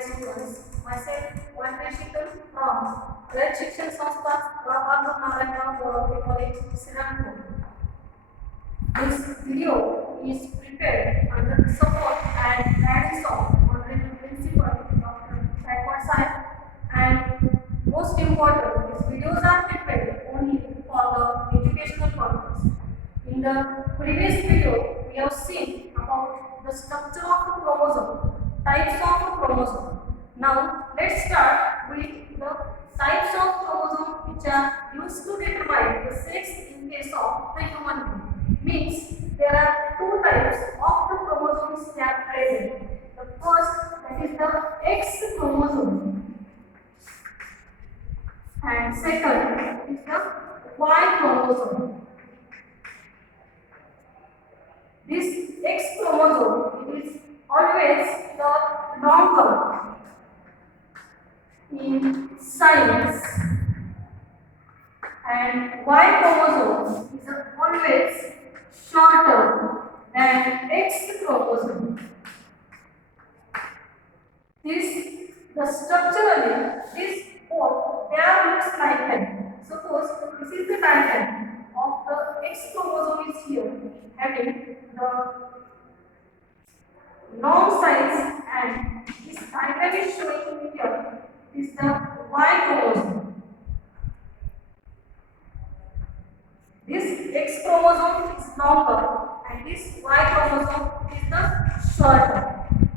dear students, myself Vaneshikal from Red Shikshan Sanstha, Rabarno Narayana College, Srinagar. This video is prepared under the support and guidance of Honorable Principal Dr. Backward Science, and most important, these videos are prepared only for the educational purpose. In the previous video, we have seen about the structure of the chromosome, types of the chromosome. Now, let's start with the types of chromosome which are used to determine the sex in case of the human being. Means there are two types of the chromosomes that are present. The first, that is the X chromosome, and second is the Y chromosome. This X chromosome, it is always the longer in size, and Y chromosome is always shorter than X chromosome. The structurally, this both, they are looks like that. Suppose this is the diagram of the X chromosome is here, having the long size, and this diagram is showing here is the Y chromosome. This X chromosome is longer and this Y chromosome is the shorter.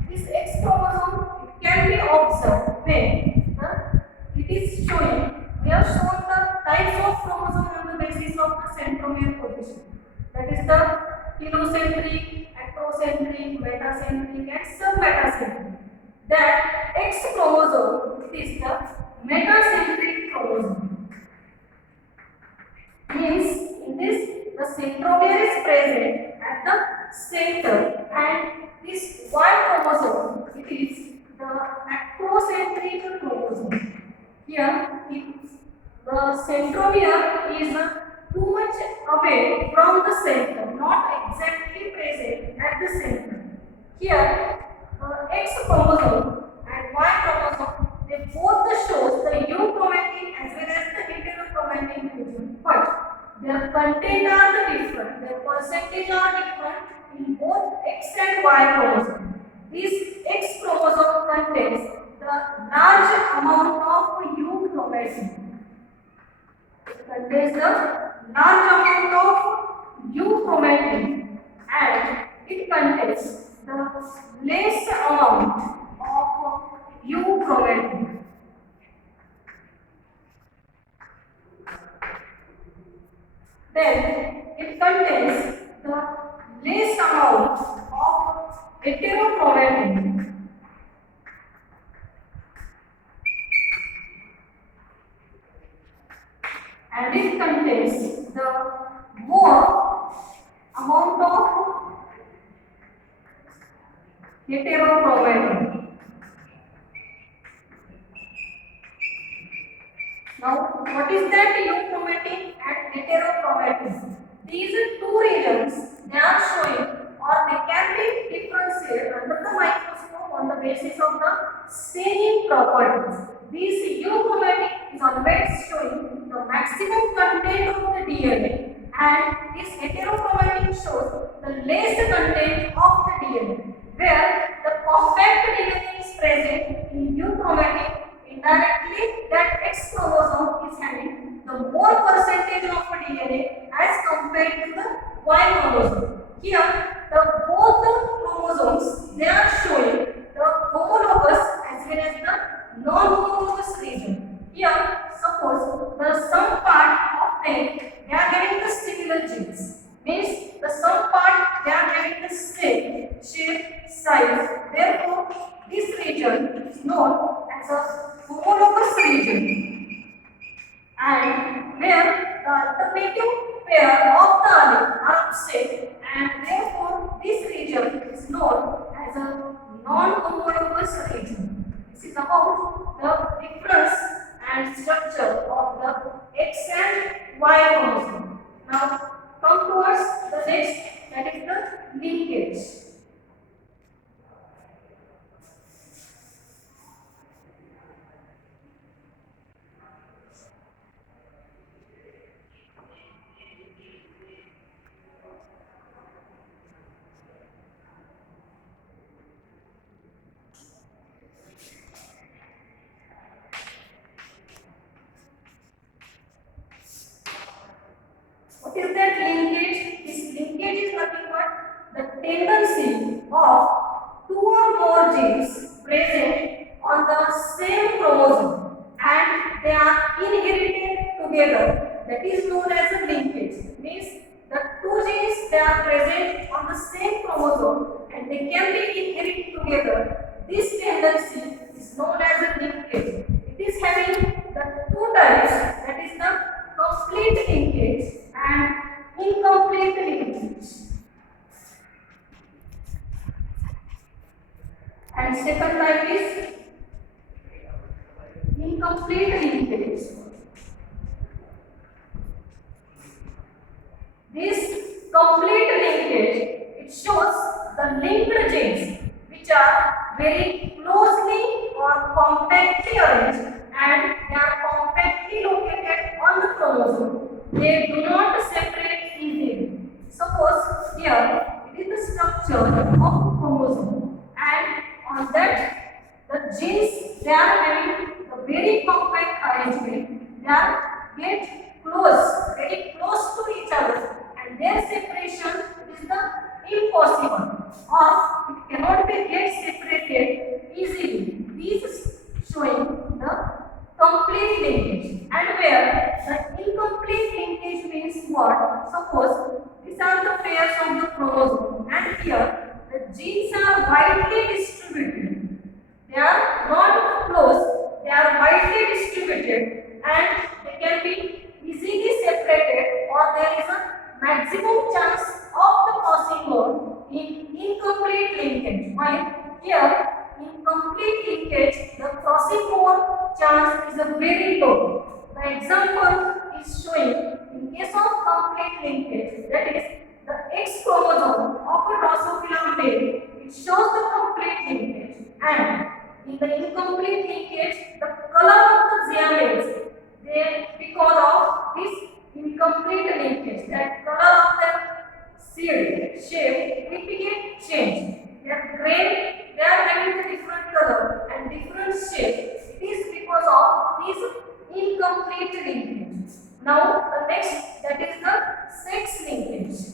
This X chromosome, it can be observed when it is showing, we have shown the types of chromosome on the basis of the centromere position. That is the kilocentric, ectocentric, metacentric and submetacentric. That X chromosome, it is the metacentric chromosome. Means in this, the centromere is present at the center, and this Y chromosome, it is the acrocentric chromosome. Here, the centromere is too much away from the center, not exactly present at the center. Here, the X chromosome and Y chromosome, they both shows the euchromatin as well as the heterochromatin region, but their content are different, their percentage are different in both X and Y chromosome. This X chromosome contains the large amount of euchromatin. It contains the large amount of euchromatin, and it contains the less amount of euchromatin. Then it contains the less amount of heterochromatin. And it contains the more amount of heterochromatin. Now, what is that euchromatin and heterochromatin? These two regions, they are showing, or they can be differentiated under the microscope on the basis of the staining properties. This euchromatin is always showing the maximum content of the DNA, and this heterochromatin shows the less content of the DNA. Where the compact DNA is present in euchromatin, indirectly that X chromosome is having the more percentage of DNA as compared to the Y chromosome. Here, both the chromosomes, they are showing the homologous as well as the non-homologous region. Here, suppose the some part of them, they are having the similar genes. Means the some part, they are having the same shape, size. Therefore, this region is known as a homologous region, and where the alternative pair of the allele are absent, and therefore this region is known as a non-homologous region. This is about the difference and structure of the X and Y chromosome. Now come towards the next, that is the linkage. genes present on the same chromosome and they are inherited together. That is known as a linkage. Means the two genes they are present on the same chromosome and they can be inherited together. This tendency is known as a linkage. It is having the two types, that is the complete linkage and incomplete linkage. And second type is incomplete linkage. This complete linkage, it shows the linked genes which are very closely or compactly arranged and they are compactly located on the chromosome. They do not separate easily. Suppose here it is the structure of chromosome and on that the genes they are having a very compact arrangement. They are get close, very close to each other and their separation is the impossible or it cannot be get separated easily. These is showing the complete linkage and where the incomplete linkage means what? Suppose these are the pairs of the chromosome and here the genes are widely distributed. They are not close, they are widely distributed and they can be easily separated or there is a maximum chance of the crossing over in incomplete linkage. While here in complete linkage the crossing over chance is a very low. The example is showing in case of complete linkage, that is the X chromosome of a Drosophila male, it shows the complete linkage and in the incomplete linkage the color of the gametes they because of this incomplete linkage that color of the seed shape it became changed. They are gray, they are having a different color and different shape. It is because of this incomplete linkage. Now the next, that is the sex linkage.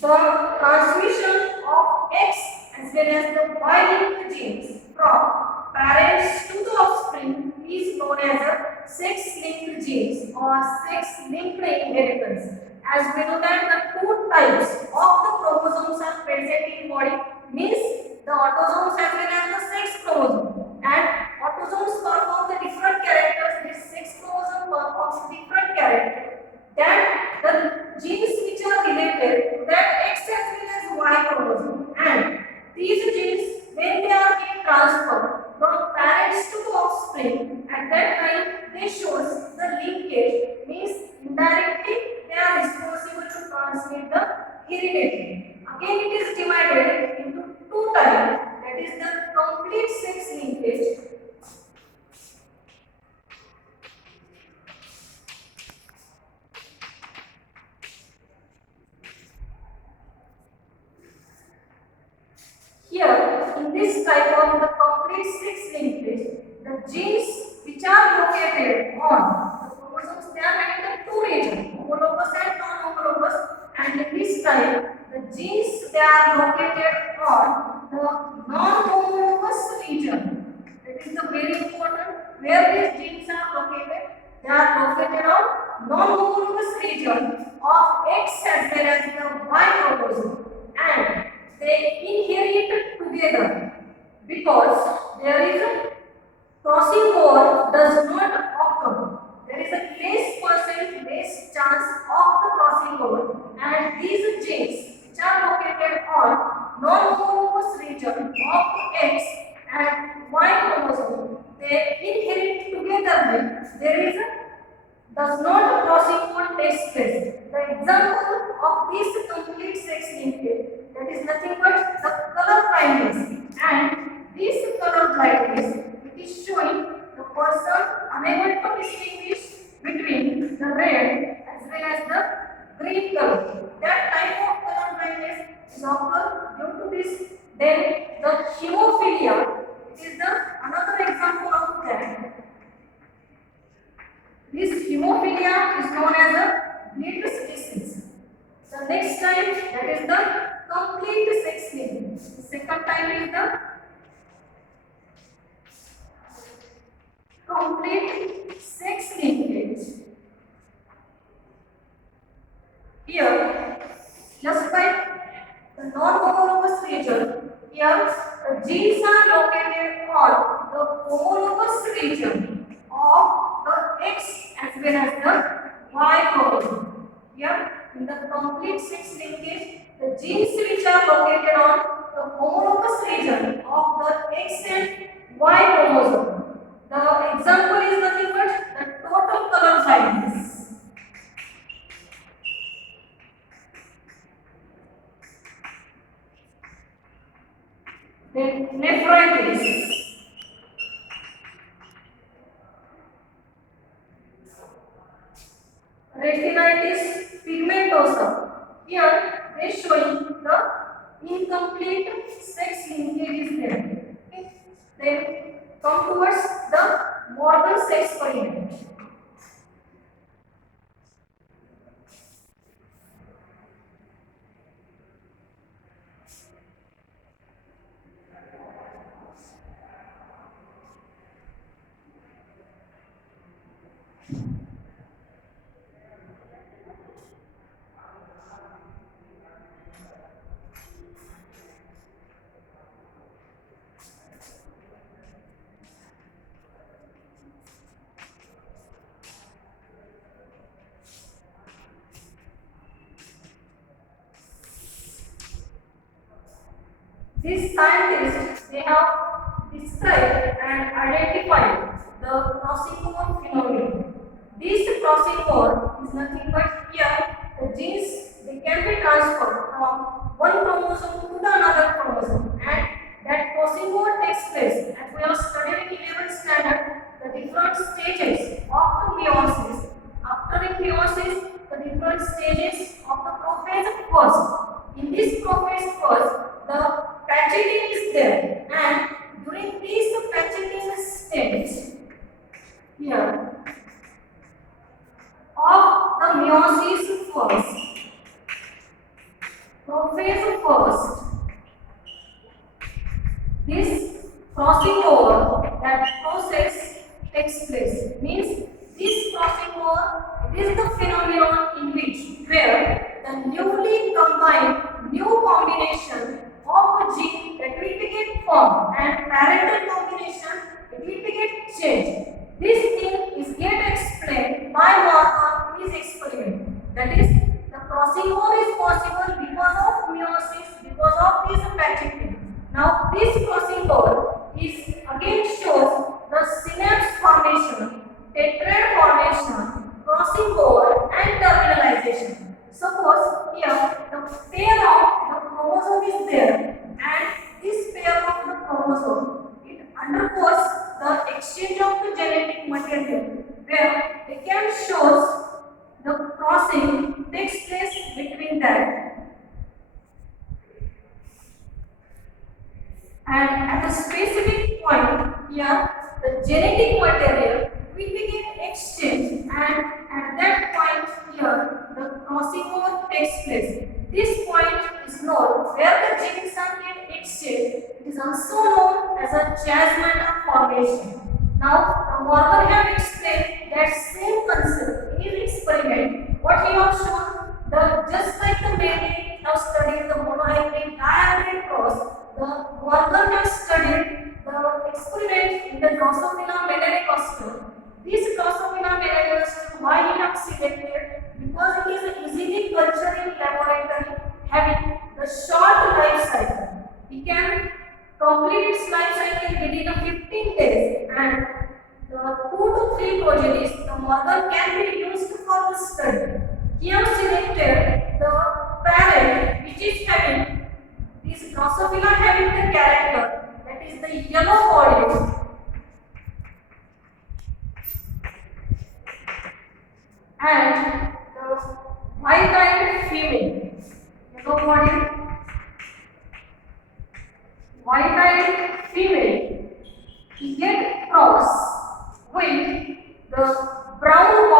The transmission of X as well as the Y-linked genes from parents to the offspring is known as a sex-linked genes or sex-linked inheritance. As we know that the two types of the chromosomes are present in body means the autosomes as well as the sex chromosome and autosomes perform the different characters, this sex chromosome performs different characters. That the genes which are related to that X as well as Y chromosome and these genes when they are being transferred from parents to the offspring at that time they shows the linkage means indirectly they are responsible to transmit the heredity. Again it is divided into two types, that is the complete sex linkage here, in this type of the complete sex linkage, the genes which are located on the chromosomes, they are having the two regions, homologous and non-homologous, and in this type, the genes they are located on the non-homologous region. That is the very important where these genes are located. They are located on non-homologous region of X as well as the Y chromosome, and they inherit together because there is a crossing over does not occur. There is a less chance of the crossing over and these genes which are located on non-homologous region of X and Y chromosome they inherit together. There is a does not crossing over takes place. The example of this complete sex linkage, that is nothing but the color blindness, and this color blindness it is showing the person unable to distinguish between the red as well as the green color. That type of color blindness is occurred due to this. Then the hemophilia, it is the another example of that. This hemophilia is known as a bleed species. The next type, that is the complete sex linkage. The second type is the complete sex linkage. Here, just like the non-homologous region, here the genes are located on the homologous region of the X as well as the Y chromosome. Here, in the complete sex linkage, the genes which are located on the homologous region of the X and Y chromosome. The example is nothing but the total color blindness. Then nephritis, retinitis pigmentosa. Here they showing the incomplete sex linkage is there. Okay. Then come towards the modern sex experiment. These scientists, they have described and identified the crossing over phenomenon. This crossing over is nothing but here the genes, they can be transferred from one chromosome to the another chromosome, and that crossing over takes place as we have studied in 11th standard the different stages of the meiosis. After the meiosis, the different stages of the prophase first. In this prophase first, the patching is there, and during this patching stage here of the meiosis first, prophase first, this crossing over, that process takes place. Means this crossing over, it is the phenomenon in which where the newly combined new combination of a gene that will be get formed and parental combination it will be get changed. This thing is get explained by Morgan in his experiment. That is, the crossing over is possible because of meiosis, because of this patching. Now this crossing over is again shows the synapse formation, tetrad formation, crossing over and terminalization. Suppose here the pair of the chromosome is there, and this pair of the chromosome it undergoes the exchange of the genetic material where they can shows the crossing takes place between that, and at a specific point here the genetic material will begin exchange, and at that point here the crossing over takes place. This point is known where the genes are get exchanged. It is also known as a Chasman formation. Now the Morgan have explained that same concept in his experiment. What he has shown, the just like the Mendel have studied the monohybrid dihybrid cross, the Morgan have studied the experiment in the Drosophila melanogaster. This Drosophila melanogaster, why he have selected? Because it is easily cultured in laboratory, having the short life cycle. It can complete its life cycle within 15 days, and the 2 to 3 progenies the Morgan can be used for the study. He has selected the parent which is having this Drosophila having the character, that is the yellow body, and the white-eyed female, yellow body, white-eyed female, he get cross with the brown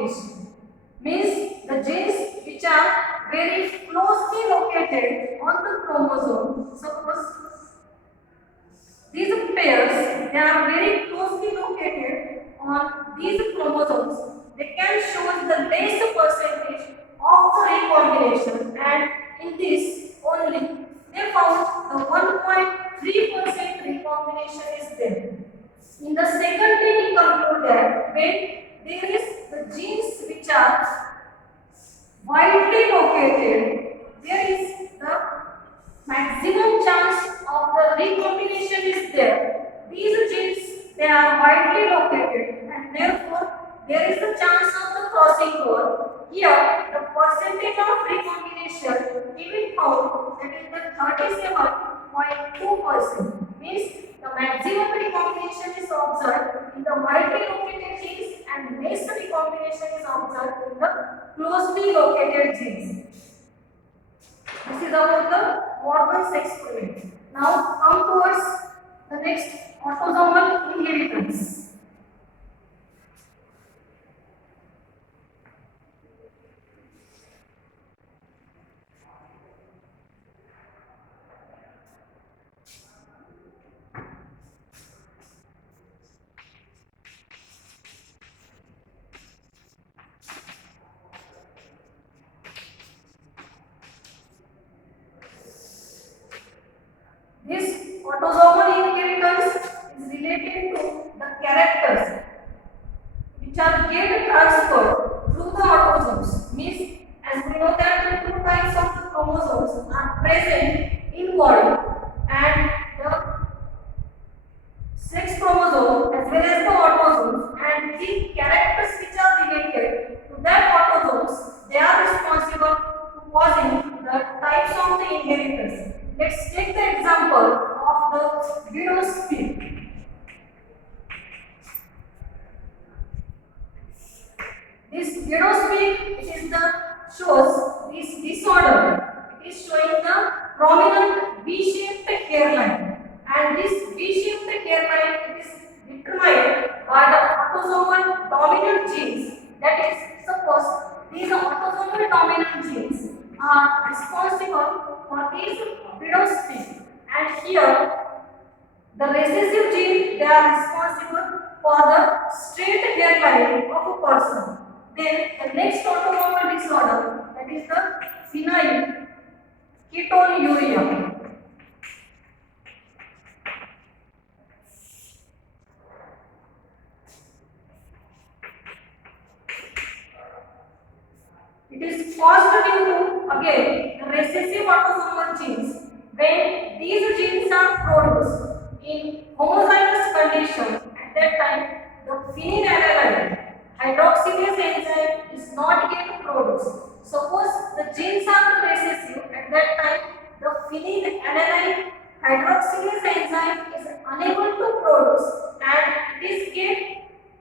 recombination. Means the genes which are very closely located on the chromosome. Suppose these pairs, they are very closely located on these chromosomes. They can show the less percentage of the recombination, and in this only they found the 1.3% recombination is there. In the second we conclude that when there is the genes which are widely located, there is the maximum chance of the recombination is there. These genes, they are widely located, and therefore there is a chance of the crossing over. Here the percentage of recombination we will found that is the 37.2%. Means the maximum recombination is observed in the widely located genes and less recombination is observed in the closely located genes. This is about the Morgan's experiment. Now come towards the next, autosomal inheritance. This autosomal inheritance is related to the characters which are get transferred through the autosomes. Means, as we know that the two types of the chromosomes are present in body, and the sex chromosome as well as the autosomes, and the characters which are related to that autosomes, they are responsible to causing the types of the inheritance. Let's take the example of the widow's peak. This widow's peak, it is the shows this disorder. It is showing the prominent V-shaped hairline, and this V-shaped hairline, it is determined by the autosomal dominant genes. That is, suppose these autosomal dominant genes are responsible for this widow's peak, and here the recessive gene, they are responsible for the straight hairline of a person. Then the next autosomal disorder, that is the phenyl ketonuria. It is caused due to again the recessive autosomal genes. When these genes are produced in homozygous condition, at that time the phenylalanine hydroxylase enzyme is not yet produced. Suppose the genes are recessive, at that time the phenylalanine hydroxylase enzyme is unable to produce, and it is get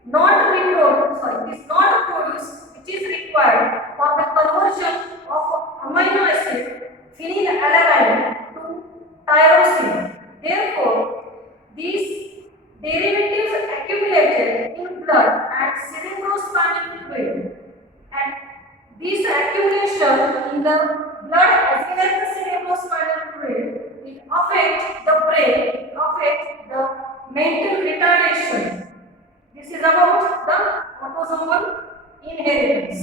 not reproduced, sorry, it is not produced, which is required for the conversion of amino acid phenylalanine to tyrosine. Therefore, these derivatives accumulated in blood and cerebrospinal fluid, and this accumulation in the blood as well as the cerebrospinal fluid will affect the brain, will affect the mental retardation. This is about the autosomal inheritance.